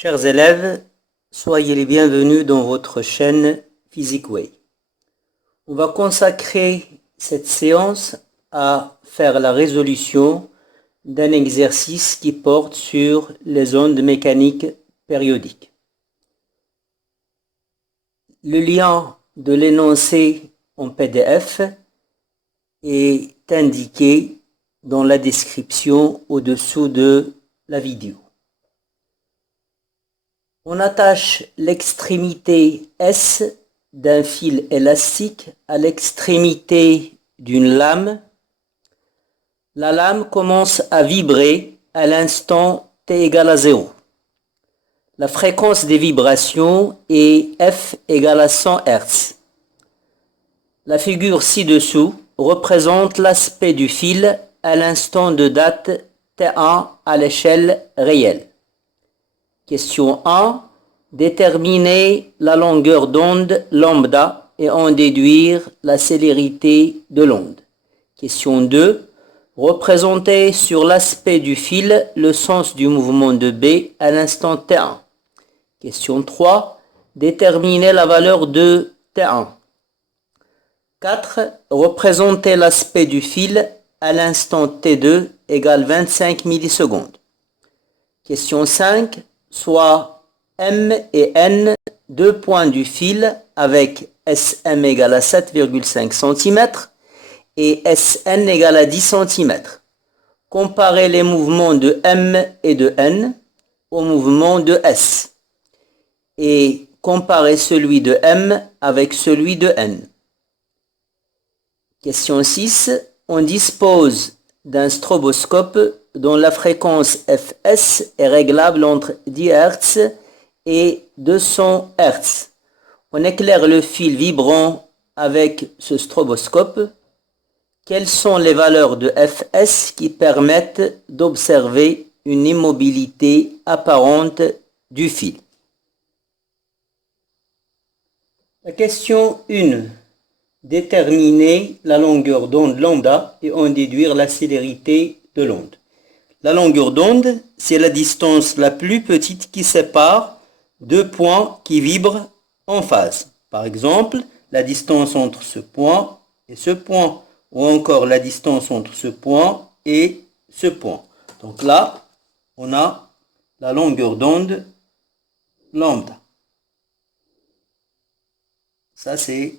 Chers élèves, soyez les bienvenus dans votre chaîne PhysicWay. On va consacrer cette séance à faire la résolution d'un exercice qui porte sur les ondes mécaniques périodiques. Le lien de l'énoncé en PDF est indiqué dans la description au-dessous de la vidéo. On attache l'extrémité S d'un fil élastique à l'extrémité d'une lame. La lame commence à vibrer à l'instant t égale à 0. La fréquence des vibrations est F égale à 100 Hz. La figure ci-dessous représente l'aspect du fil à l'instant de date T1 à l'échelle réelle. Question 1. Déterminer la longueur d'onde lambda et en déduire la célérité de l'onde. Question 2. Représenter sur l'aspect du fil le sens du mouvement de B à l'instant T1. Question 3. Déterminer la valeur de T1. 4. Représenter l'aspect du fil à l'instant T2 égale 25 millisecondes. Question 5. Soit M et N, deux points du fil avec SM égale à 7,5 cm et SN égale à 10 cm. Comparez les mouvements de M et de N au mouvement de S et comparez celui de M avec celui de N. Question 6. On dispose d'un stroboscope dont la fréquence Fs est réglable entre 10 Hz et 200 Hz. On éclaire le fil vibrant avec ce stroboscope. Quelles sont les valeurs de Fs qui permettent d'observer une immobilité apparente du fil? La question 1. Déterminer la longueur d'onde lambda et en déduire la célérité de l'onde. La longueur d'onde, c'est la distance la plus petite qui sépare deux points qui vibrent en phase. Par exemple, la distance entre ce point et ce point, ou encore la distance entre ce point et ce point. Donc là, on a la longueur d'onde lambda. Ça, c'est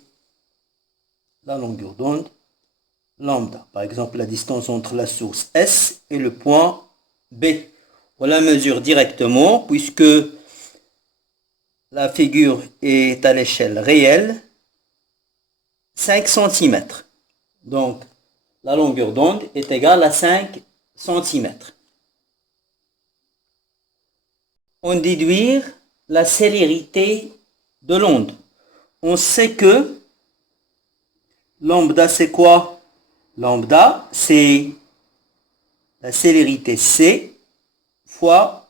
la longueur d'onde lambda. Par exemple, la distance entre la source S et le point B. On la mesure directement puisque la figure est à l'échelle réelle, 5 cm. Donc, la longueur d'onde est égale à 5 cm. On déduire la célérité de l'onde. On sait que lambda, c'est quoi? Lambda, c'est la célérité C fois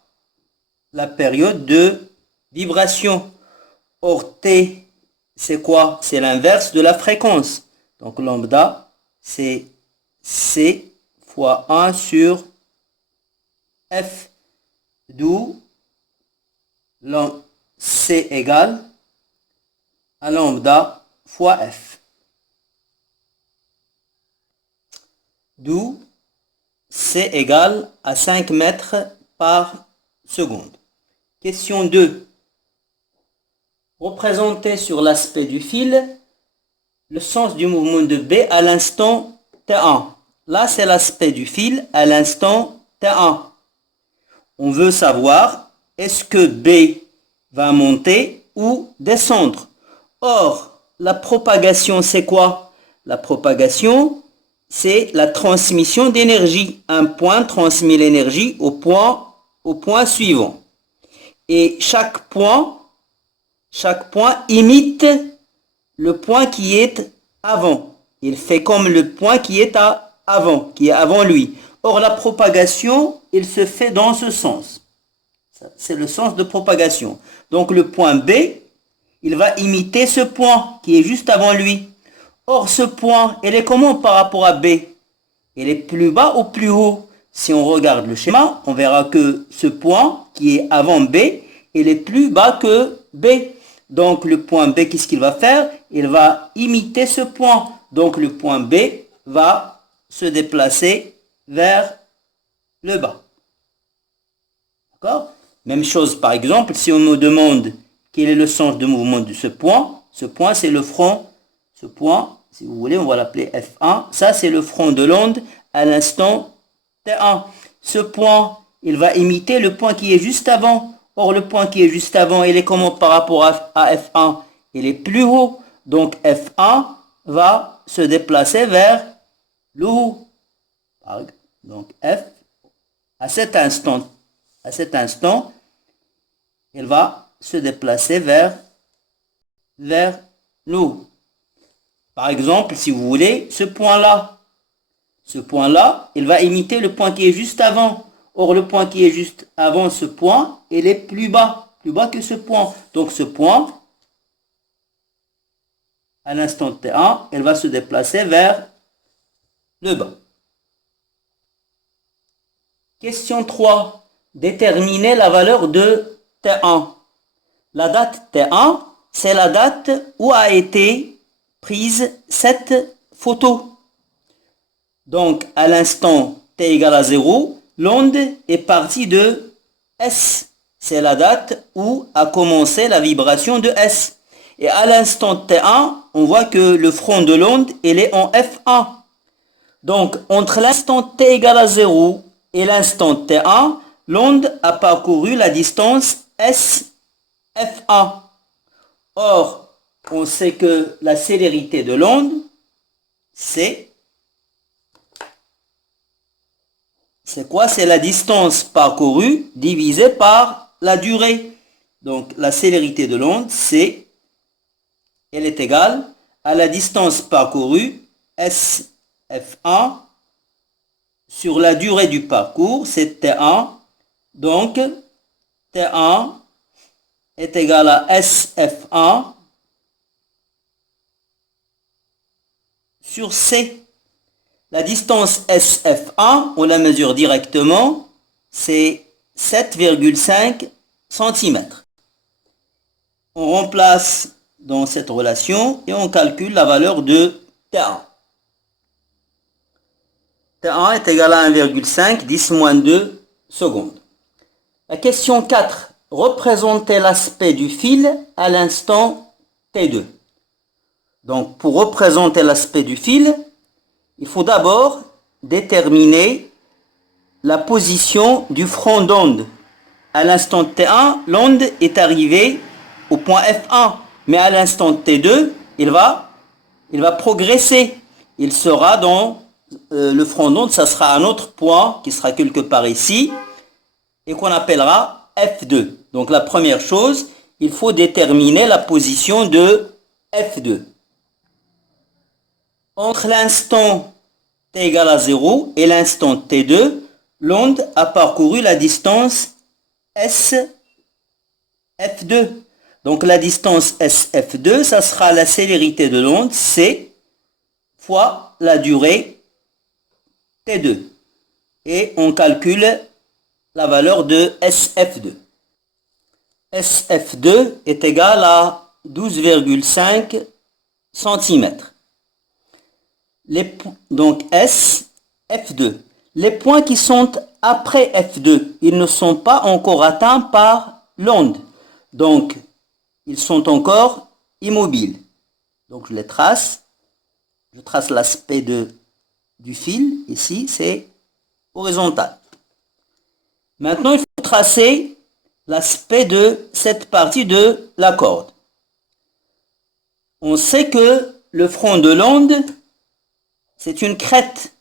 la période de vibration. Or, T, c'est quoi? C'est l'inverse de la fréquence. Donc, lambda, c'est C fois 1 sur F. D'où C égale à lambda fois F. D'où C égale à 5 mètres par seconde. Question 2. Représenter sur l'aspect du fil le sens du mouvement de B à l'instant T1. Là, c'est l'aspect du fil à l'instant T1. On veut savoir, est-ce que B va monter ou descendre? Or, la propagation, c'est quoi? La propagation, c'est la transmission d'énergie. Un point transmet l'énergie au point suivant. Et chaque point imite le point qui est avant. Il fait comme le point qui est avant lui. Or, la propagation, il se fait dans ce sens. C'est le sens de propagation. Donc, le point B, il va imiter ce point qui est juste avant lui. Or, ce point, il est comment par rapport à B? Il est plus bas ou plus haut? Si on regarde le schéma, on verra que ce point qui est avant B, il est plus bas que B. Donc le point B, qu'est-ce qu'il va faire? Il va imiter ce point. Donc le point B va se déplacer vers le bas. D'accord? Même chose par exemple, si on me demande quel est le sens de mouvement de ce point c'est le front. Ce point, si vous voulez, on va l'appeler F1. Ça, c'est le front de l'onde à l'instant T1. Ce point, il va imiter le point qui est juste avant. Or, le point qui est juste avant, il est comment par rapport à F1? Il est plus haut. Donc, F1 va se déplacer vers le haut. Donc, F, à cet instant, il va se déplacer vers le haut. Par exemple, si vous voulez, ce point-là, il va imiter le point qui est juste avant. Or, le point qui est juste avant ce point, il est plus bas que ce point. Donc, ce point, à l'instant T1, il va se déplacer vers le bas. Question 3. Déterminer la valeur de T1. La date T1, c'est la date où a été prise cette photo. Donc, à l'instant t égale à 0, l'onde est partie de S. C'est la date où a commencé la vibration de S. Et à l'instant T1, on voit que le front de l'onde, il est en F1. Donc, entre l'instant t égale à 0 et l'instant T1, l'onde a parcouru la distance SF1. Or, on sait que la célérité de l'onde, c'est quoi? C'est la distance parcourue divisée par la durée. Donc, la célérité de l'onde, elle est égale à la distance parcourue, SF1, sur la durée du parcours, c'est T1. Donc, T1 est égal à SF1 sur C. La distance SF1, on la mesure directement, c'est 7,5 cm. On remplace dans cette relation et on calcule la valeur de T1. T1 est égal à 1,5, 10 moins 2 secondes. La question 4. Représenter l'aspect du fil à l'instant T2. Donc, pour représenter l'aspect du fil, il faut d'abord déterminer la position du front d'onde. À l'instant T1, l'onde est arrivée au point F1. Mais à l'instant T2, il va progresser. Il sera dans le front d'onde, ça sera un autre point qui sera quelque part ici et qu'on appellera F2. Donc la première chose, il faut déterminer la position de F2. Entre l'instant t égale à 0 et l'instant T2, l'onde a parcouru la distance SF2. Donc la distance SF2, ça sera la célérité de l'onde, C, fois la durée T2. Et on calcule la valeur de SF2. SF2 est égal à 12,5 cm. Donc S, F2. Les points qui sont après F2, ils ne sont pas encore atteints par l'onde. Donc, ils sont encore immobiles. Donc, je les trace. Je trace l'aspect du fil. Ici, c'est horizontal. Maintenant, il faut tracer l'aspect de cette partie de la corde. On sait que le front de l'onde, c'est une crête.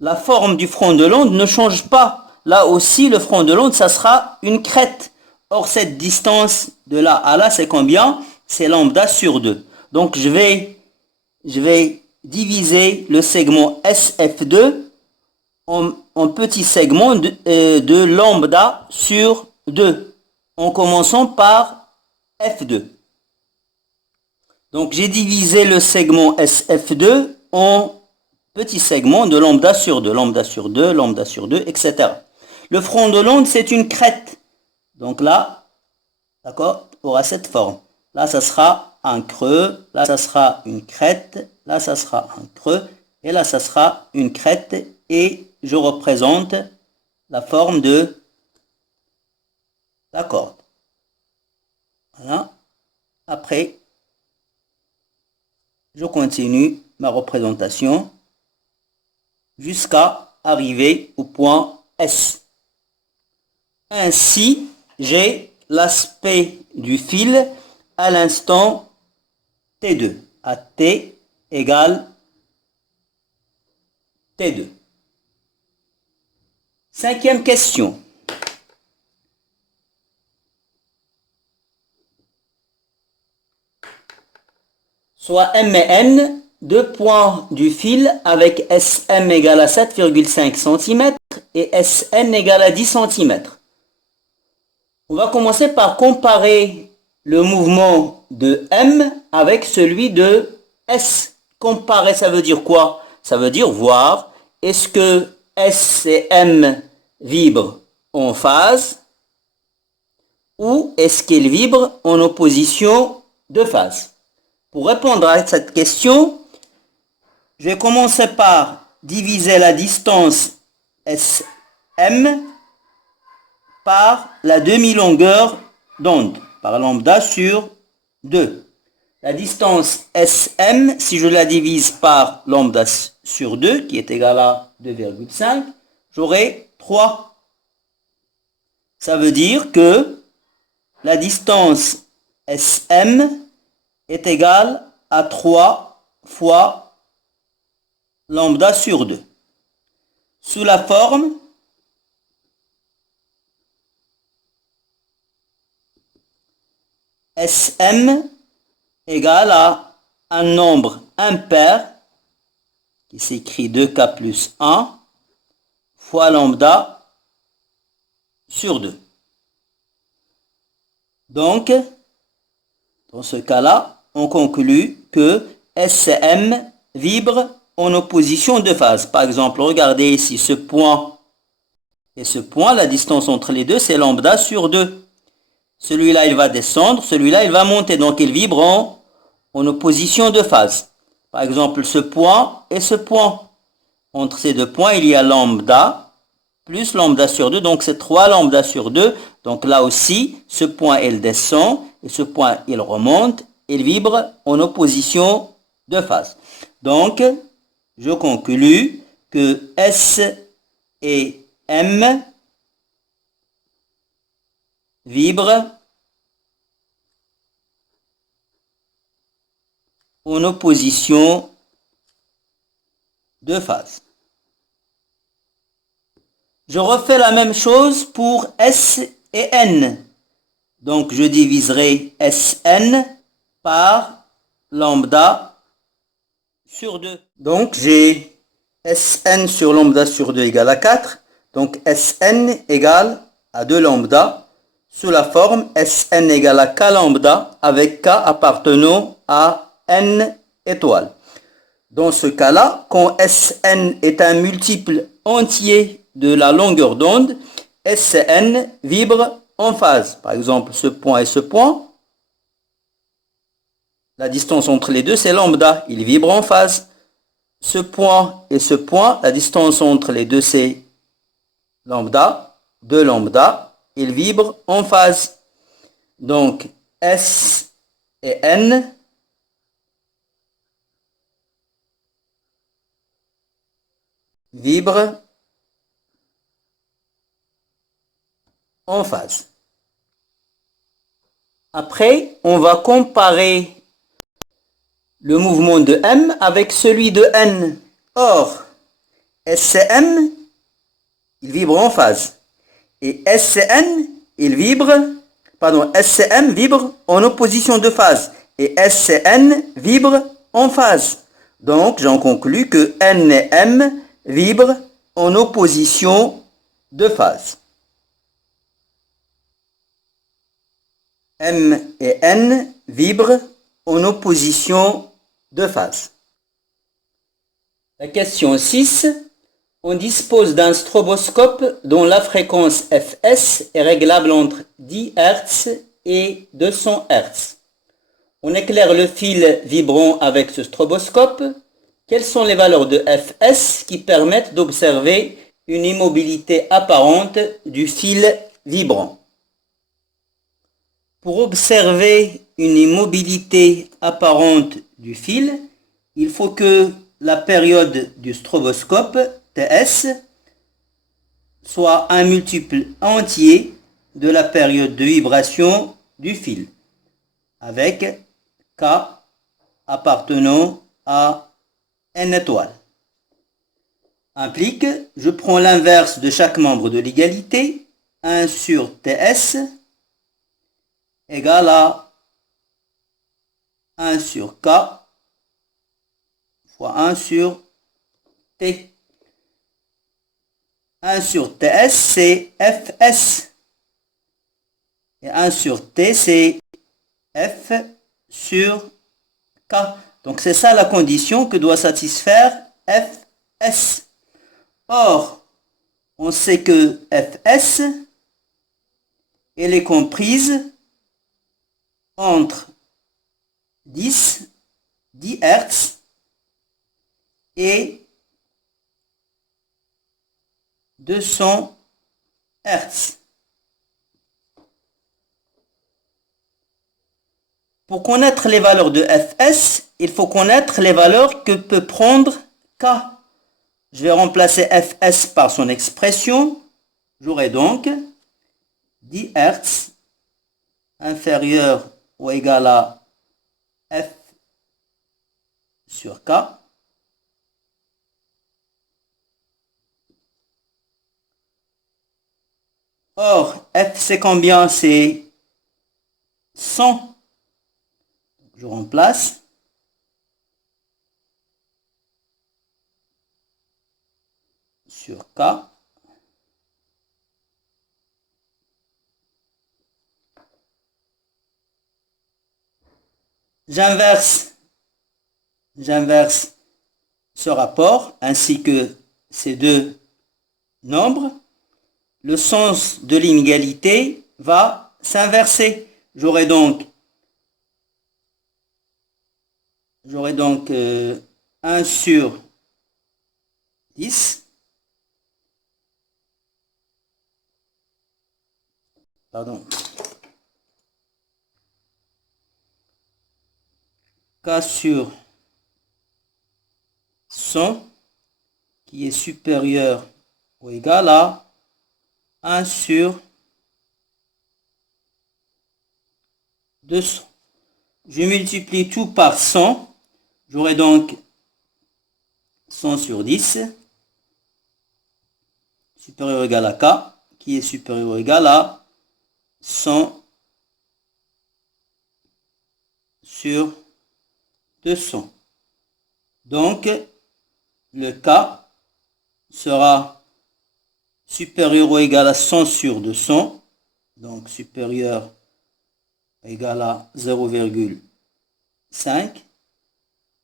La forme du front de l'onde ne change pas. Là aussi, le front de l'onde, ça sera une crête. Or, cette distance de là à là, c'est combien? C'est lambda sur 2. Donc, je vais diviser le segment SF2 en petits segments de lambda sur 2, en commençant par F2. Donc, j'ai divisé le segment SF2 en petits segments de lambda sur 2, lambda sur 2, lambda sur 2, etc. Le front de l'onde, c'est une crête. Donc là, d'accord, aura cette forme. Là, ça sera un creux, là, ça sera une crête, là, ça sera un creux, et là, ça sera une crête, et je représente la forme de la corde. Voilà. Après, je continue ma représentation jusqu'à arriver au point S. Ainsi, j'ai l'aspect du fil à l'instant T2, à T égale T2. Cinquième question. Soit M et N, deux points du fil avec SM égale à 7,5 cm et SN égale à 10 cm. On va commencer par comparer le mouvement de M avec celui de S. Comparer, ça veut dire quoi? Ça veut dire voir, est-ce que S et M vibrent en phase ou est-ce qu'ils vibrent en opposition de phase? Pour répondre à cette question, je vais commencer par diviser la distance SM par la demi-longueur d'onde, par lambda sur 2. La distance SM, si je la divise par lambda sur 2, qui est égal à 2,5, j'aurai 3. Ça veut dire que la distance SM est égale à 3 fois lambda sur 2. Sous la forme SM égale à un nombre impair qui s'écrit 2K plus 1 fois lambda sur 2. Donc, dans ce cas-là, on conclut que SM vibre en opposition de phase. Par exemple, regardez ici ce point et ce point, la distance entre les deux, c'est lambda sur 2. Celui-là, il va descendre, celui-là, il va monter. Donc, ils vibrent en opposition de phase. Par exemple, ce point et ce point. Entre ces deux points, il y a lambda plus lambda sur 2. Donc, c'est 3 lambda sur 2. Donc, là aussi, ce point, il descend et ce point, il remonte. Il vibre en opposition de phase. Donc, je conclus que S et M vibrent en opposition de phase. Je refais la même chose pour S et N. Donc, je diviserai Sn par lambda sur 2. Donc, j'ai Sn sur lambda sur 2 égale à 4. Donc, Sn égale à 2 lambda sous la forme Sn égale à K lambda avec K appartenant à N étoiles. Dans ce cas-là, quand Sn est un multiple entier de la longueur d'onde, Sn vibre en phase. Par exemple, ce point et ce point, la distance entre les deux, c'est lambda. Il vibre en phase. Ce point et ce point, la distance entre les deux, c'est lambda. 2 lambda. Il vibre en phase. Donc, S et N vibrent en phase. Après, on va comparer le mouvement de M avec celui de N. Or, SCM, il vibre en phase. Et SCN, SCM vibre en opposition de phase. Et SCN vibre en phase. Donc, j'en conclus que N et M vibrent en opposition de phase. M et N vibrent en opposition de phase. La question 6. On dispose d'un stroboscope dont la fréquence Fs est réglable entre 10 Hz et 200 Hz. On éclaire le fil vibrant avec ce stroboscope. Quelles sont les valeurs de Fs qui permettent d'observer une immobilité apparente du fil vibrant? Pour observer une immobilité apparente du fil, il faut que la période du stroboscope, Ts, soit un multiple entier de la période de vibration du fil, avec K appartenant à N étoile. Implique, je prends l'inverse de chaque membre de l'égalité, 1 sur Ts égale à 1 sur K fois 1 sur T. 1 sur Ts, c'est Fs. Et 1 sur T, c'est F sur K. Donc c'est ça la condition que doit satisfaire Fs. Or, on sait que Fs, elle est comprise entre 10 Hz et 200 Hz. Pour connaître les valeurs de Fs, il faut connaître les valeurs que peut prendre K. Je vais remplacer Fs par son expression. J'aurai donc 10 Hz inférieur ou égal à F sur K. Or, F c'est combien? C'est 100. Je remplace. Sur K. J'inverse ce rapport ainsi que ces deux nombres. Le sens de l'inégalité va s'inverser. J'aurai donc 1 sur 10. Pardon. K sur 100 qui est supérieur ou égal à 1 sur 200. Je multiplie tout par 100. J'aurai donc 100 sur 10 supérieur ou égal à K qui est supérieur ou égal à 100 sur 200. Donc, le K sera supérieur ou égal à 100 sur 200. Donc, supérieur ou égal à 0,5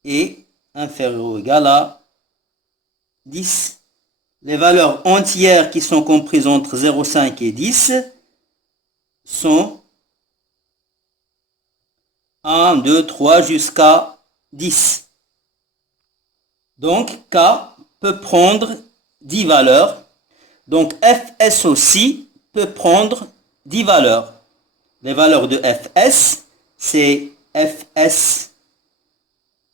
et inférieur ou égal à 10. Les valeurs entières qui sont comprises entre 0,5 et 10 sont 1, 2, 3 jusqu'à 10. Donc, K peut prendre 10 valeurs. Donc, Fs aussi peut prendre 10 valeurs. Les valeurs de Fs, c'est Fs.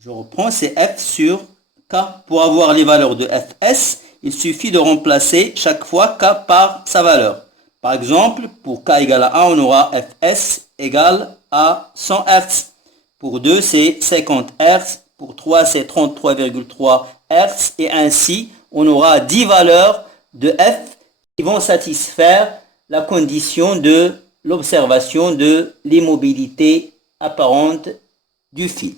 Je reprends, c'est F sur K. Pour avoir les valeurs de Fs, il suffit de remplacer chaque fois K par sa valeur. Par exemple, pour K égale à 1, on aura Fs égale à 100 Hz. Pour 2, c'est 50 Hz. Pour 3, c'est 33,3 Hz. Et ainsi, on aura 10 valeurs de F qui vont satisfaire la condition de l'observation de l'immobilité apparente du fil.